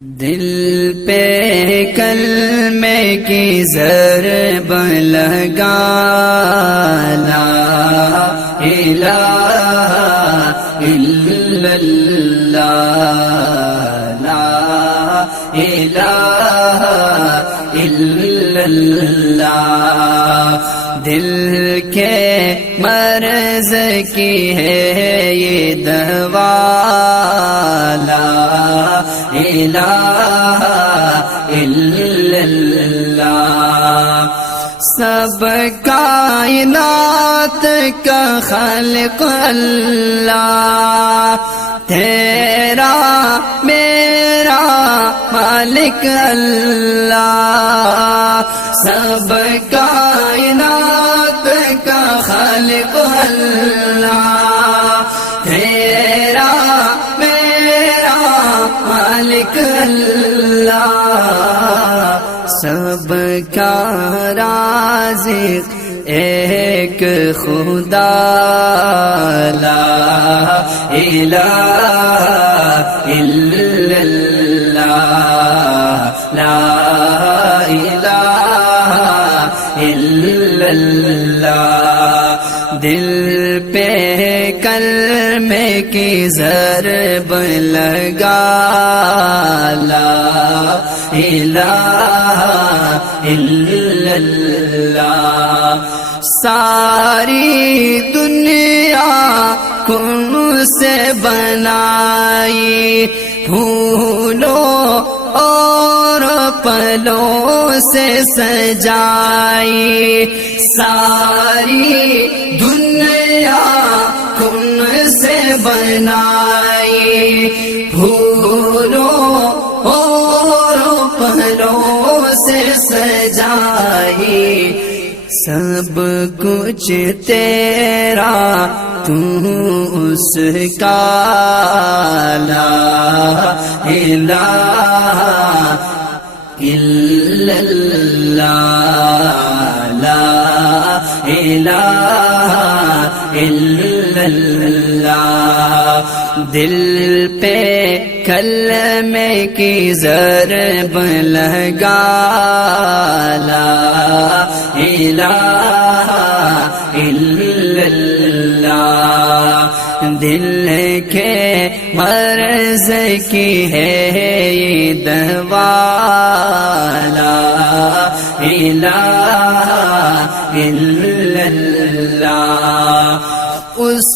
دل پہ کلمے کی ضرب لگا، لا الہ الا اللہ، لا الہ الا اللہ۔ دل کے مرض کی ہے یہ دوا، لا الہ الا اللہ۔ سب کائنات کا خالق اللہ، تیرا میرا مالک اللہ۔ سب کائنات کا خالق اللہ، تیرا میرا مالک اللہ۔ سب کا رازق ایک خدا، لا الہ الا اللہ، لا الہ الا اللہ۔ دل پہ کلمے کی ضرب لگا، لا الہ الا اللہ۔ ساری دنیا کن سے بنائی، پھولوں اور پلوں سے سجائی۔ ساری دنیا کن سے بنائی، پھولوں اور پلوں سے سجائی۔ سب کچھ تیرا تو اس کا، لا الہ الا اللہ، لا الہ الا اللہ۔ دل پہ کلمے کی ضرب لگا، لا الہ الا اللہ۔ دل کے مرض کی ہے یہ دوا، لا الہ الا اللہ۔ اس